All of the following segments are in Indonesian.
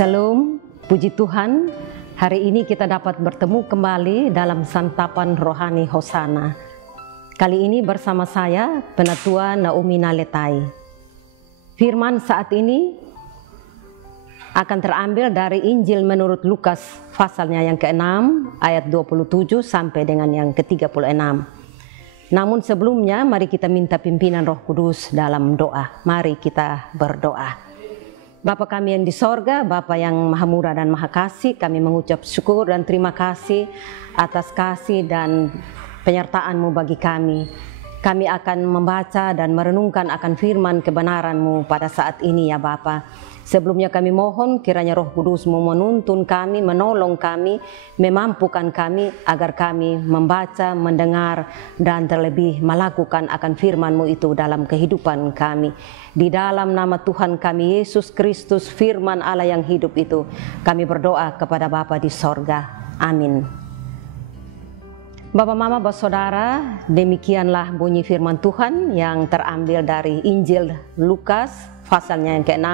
Shalom, puji Tuhan. Hari ini kita dapat bertemu kembali dalam santapan rohani Hosana. Kali ini bersama saya, Penatua Naomi Naletai. Firman saat ini akan terambil dari Injil menurut Lukas, pasalnya yang ke-6, ayat 27 sampai dengan yang ke-36. Namun sebelumnya, mari kita minta pimpinan Roh Kudus dalam doa. Mari kita berdoa. Bapa kami yang di sorga, Bapa yang maha murah dan maha kasih, kami mengucap syukur dan terima kasih atas kasih dan penyertaan-Mu bagi kami. Kami akan membaca dan merenungkan akan firman kebenaran-Mu pada saat ini ya Bapa. Sebelumnya kami mohon kiranya Roh Kudus-Mu menuntun kami, menolong kami, memampukan kami agar kami membaca, mendengar, dan terlebih melakukan akan firman-Mu itu dalam kehidupan kami. Di dalam nama Tuhan kami Yesus Kristus, firman Allah yang hidup itu, kami berdoa kepada Bapa di sorga. Amin. Bapak, Mama, Saudara, demikianlah bunyi firman Tuhan yang terambil dari Injil Lukas, pasalnya yang ke-6,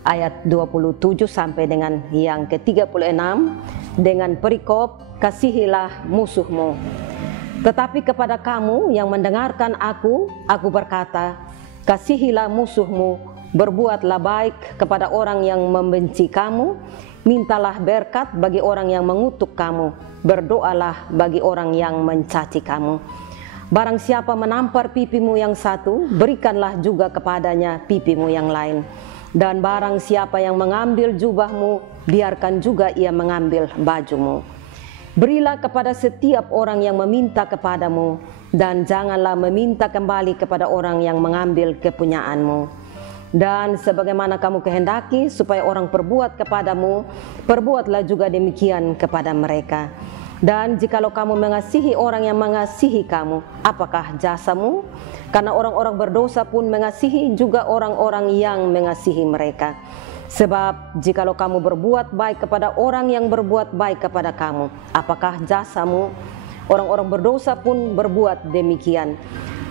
ayat 27 sampai dengan yang ke-36, dengan perikop, kasihilah musuhmu. Tetapi kepada kamu yang mendengarkan aku berkata, kasihilah musuhmu, berbuatlah baik kepada orang yang membenci kamu, mintalah berkat bagi orang yang mengutuk kamu, berdoalah bagi orang yang mencaci kamu. Barang siapa menampar pipimu yang satu, berikanlah juga kepadanya pipimu yang lain. Dan barang siapa yang mengambil jubahmu, biarkan juga ia mengambil bajumu. Berilah kepada setiap orang yang meminta kepadamu, dan janganlah meminta kembali kepada orang yang mengambil kepunyaanmu. Dan sebagaimana kamu kehendaki supaya orang perbuat kepadamu, perbuatlah juga demikian kepada mereka. Dan jikalau kamu mengasihi orang yang mengasihi kamu, apakah jasamu? Karena orang-orang berdosa pun mengasihi juga orang-orang yang mengasihi mereka. Sebab jikalau kamu berbuat baik kepada orang yang berbuat baik kepada kamu, apakah jasamu? Orang-orang berdosa pun berbuat demikian.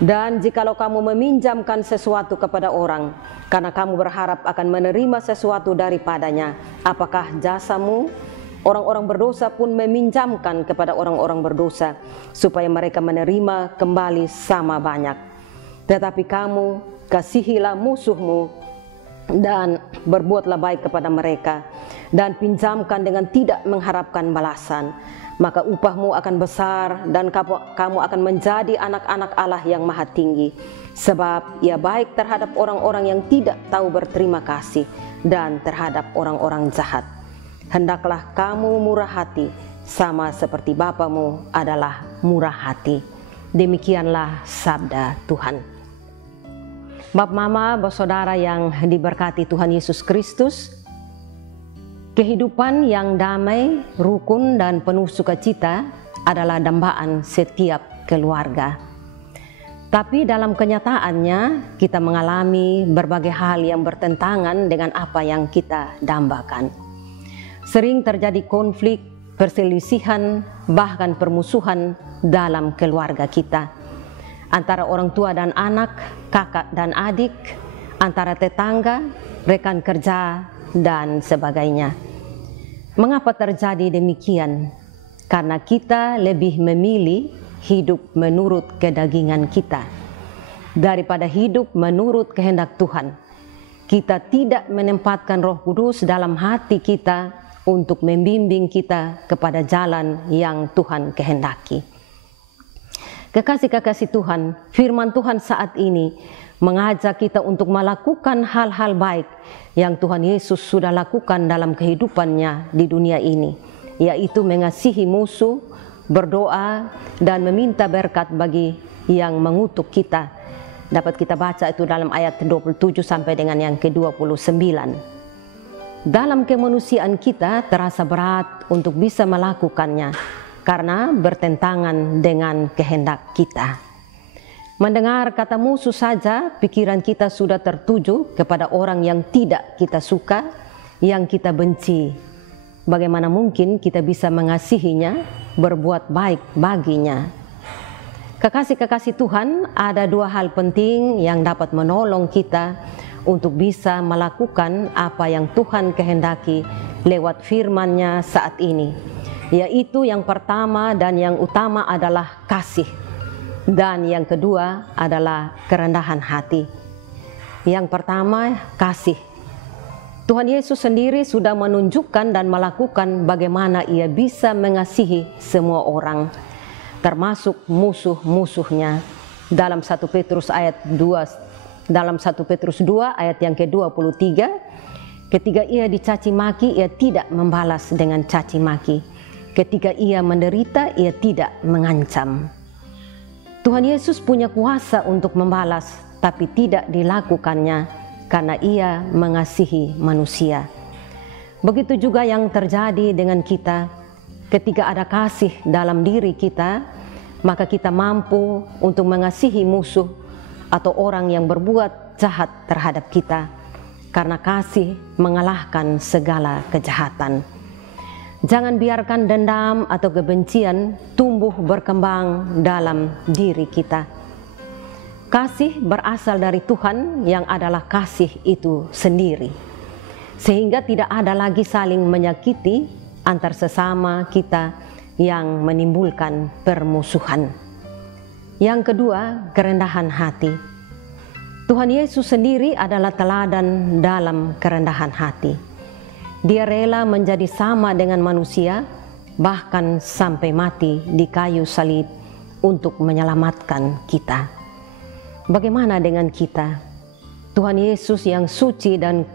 Dan jikalau kamu meminjamkan sesuatu kepada orang, karena kamu berharap akan menerima sesuatu daripadanya, apakah jasamu? Orang-orang berdosa pun meminjamkan kepada orang-orang berdosa, supaya mereka menerima kembali sama banyak. Tetapi kamu kasihilah musuhmu, dan berbuatlah baik kepada mereka, dan pinjamkan dengan tidak mengharapkan balasan. Maka upahmu akan besar, dan kamu akan menjadi anak-anak Allah yang maha tinggi. Sebab ia baik terhadap orang-orang yang tidak tahu berterima kasih, dan terhadap orang-orang jahat. Hendaklah kamu murah hati, sama seperti Bapamu adalah murah hati. Demikianlah sabda Tuhan. Bapak, Mama, Saudara yang diberkati Tuhan Yesus Kristus, kehidupan yang damai, rukun, dan penuh sukacita adalah dambaan setiap keluarga. Tapi dalam kenyataannya kita mengalami berbagai hal yang bertentangan dengan apa yang kita dambakan. Sering terjadi konflik, perselisihan, bahkan permusuhan dalam keluarga kita. Antara orang tua dan anak, kakak dan adik, antara tetangga, rekan kerja, dan sebagainya. Mengapa terjadi demikian? Karena kita lebih memilih hidup menurut kedagingan kita daripada hidup menurut kehendak Tuhan. Kita tidak menempatkan Roh Kudus dalam hati kita untuk membimbing kita kepada jalan yang Tuhan kehendaki. Kekasih-kekasih Tuhan, firman Tuhan saat ini mengajak kita untuk melakukan hal-hal baik yang Tuhan Yesus sudah lakukan dalam kehidupannya di dunia ini, yaitu mengasihi musuh, berdoa, dan meminta berkat bagi yang mengutuk kita. Dapat kita baca itu dalam ayat 27 sampai dengan yang ke-29. Dalam kemanusiaan kita terasa berat untuk bisa melakukannya, karena bertentangan dengan kehendak kita. Mendengar kata musuh saja, pikiran kita sudah tertuju kepada orang yang tidak kita suka, yang kita benci. Bagaimana mungkin kita bisa mengasihinya, berbuat baik baginya? Kekasih-kekasih Tuhan, ada dua hal penting yang dapat menolong kita untuk bisa melakukan apa yang Tuhan kehendaki lewat firman-Nya saat ini, yaitu yang pertama dan yang utama adalah kasih, dan yang kedua adalah kerendahan hati. Yang pertama, kasih. Tuhan Yesus sendiri sudah menunjukkan dan melakukan bagaimana Ia bisa mengasihi semua orang, termasuk musuh-musuhnya. Dalam 1 Petrus 2 ayat yang ke-23, ketika Ia dicaci maki, Ia tidak membalas dengan caci maki. Ketika Ia menderita, Ia tidak mengancam. Tuhan Yesus punya kuasa untuk membalas, tapi tidak dilakukannya karena Ia mengasihi manusia. Begitu juga yang terjadi dengan kita. Ketika ada kasih dalam diri kita, maka kita mampu untuk mengasihi musuh atau orang yang berbuat jahat terhadap kita, karena kasih mengalahkan segala kejahatan. Jangan biarkan dendam atau kebencian tumbuh berkembang dalam diri kita. Kasih berasal dari Tuhan yang adalah kasih itu sendiri, sehingga tidak ada lagi saling menyakiti antar sesama kita yang menimbulkan permusuhan. Yang kedua, kerendahan hati. Tuhan Yesus sendiri adalah teladan dalam kerendahan hati. Dia rela menjadi sama dengan manusia, bahkan sampai mati di kayu salib untuk menyelamatkan kita. Bagaimana dengan kita? Tuhan Yesus yang suci dan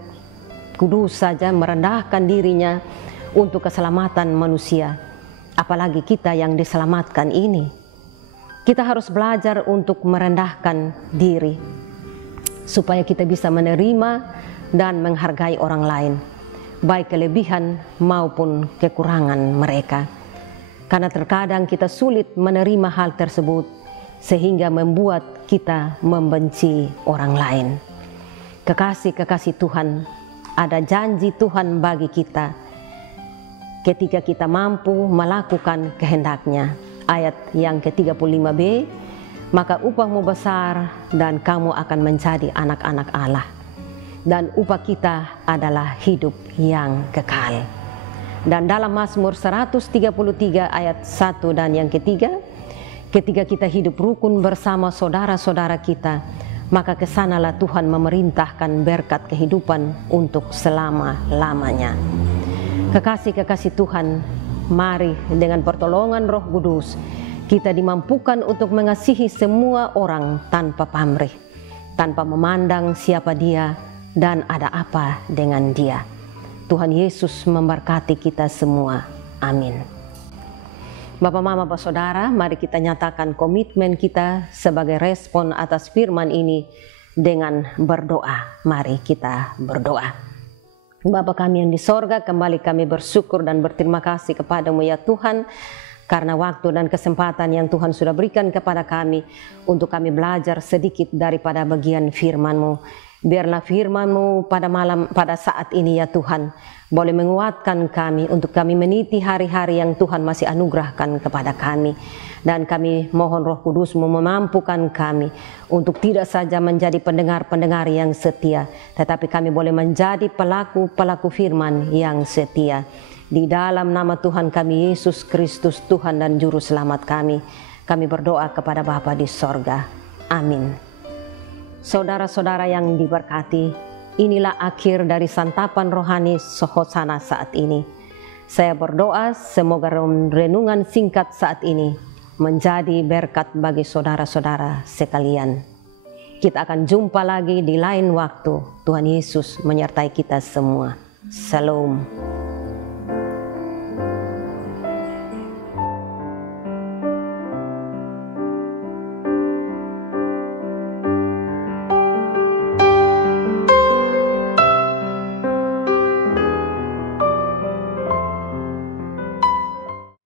kudus saja merendahkan dirinya untuk keselamatan manusia. Apalagi kita yang diselamatkan ini. Kita harus belajar untuk merendahkan diri, supaya kita bisa menerima dan menghargai orang lain, baik kelebihan maupun kekurangan mereka. Karena terkadang kita sulit menerima hal tersebut, sehingga membuat kita membenci orang lain. Kekasih-kekasih Tuhan, ada janji Tuhan bagi kita ketika kita mampu melakukan kehendak-Nya. Ayat yang ke-35b, maka upahmu besar dan kamu akan menjadi anak-anak Allah, dan upah kita adalah hidup yang kekal. Dan dalam Mazmur 133 ayat 1 dan yang ketiga, ketika kita hidup rukun bersama saudara-saudara kita, maka kesanalah Tuhan memerintahkan berkat kehidupan untuk selama-lamanya. Kekasih-kekasih Tuhan, mari dengan pertolongan Roh Kudus, kita dimampukan untuk mengasihi semua orang tanpa pamrih, tanpa memandang siapa dia dan ada apa dengan dia. Tuhan Yesus memberkati kita semua. Amin. Bapak, Mama, Bapak, Saudara, mari kita nyatakan komitmen kita sebagai respon atas firman ini dengan berdoa. Mari kita berdoa. Bapa kami yang di sorga, kembali kami bersyukur dan berterima kasih kepadamu ya Tuhan, karena waktu dan kesempatan yang Tuhan sudah berikan kepada kami untuk kami belajar sedikit daripada bagian firman-Mu. Biarlah firman-Mu pada saat ini ya Tuhan, boleh menguatkan kami untuk kami meniti hari-hari yang Tuhan masih anugerahkan kepada kami. Dan kami mohon Roh Kudus-Mu memampukan kami untuk tidak saja menjadi pendengar-pendengar yang setia, tetapi kami boleh menjadi pelaku-pelaku firman yang setia. Di dalam nama Tuhan kami Yesus Kristus, Tuhan dan Juru Selamat kami berdoa kepada Bapa di sorga. Amin. Saudara-saudara yang diberkati, inilah akhir dari santapan rohani Hosana saat ini. Saya berdoa semoga renungan singkat saat ini menjadi berkat bagi saudara-saudara sekalian. Kita akan jumpa lagi di lain waktu. Tuhan Yesus menyertai kita semua. Shalom.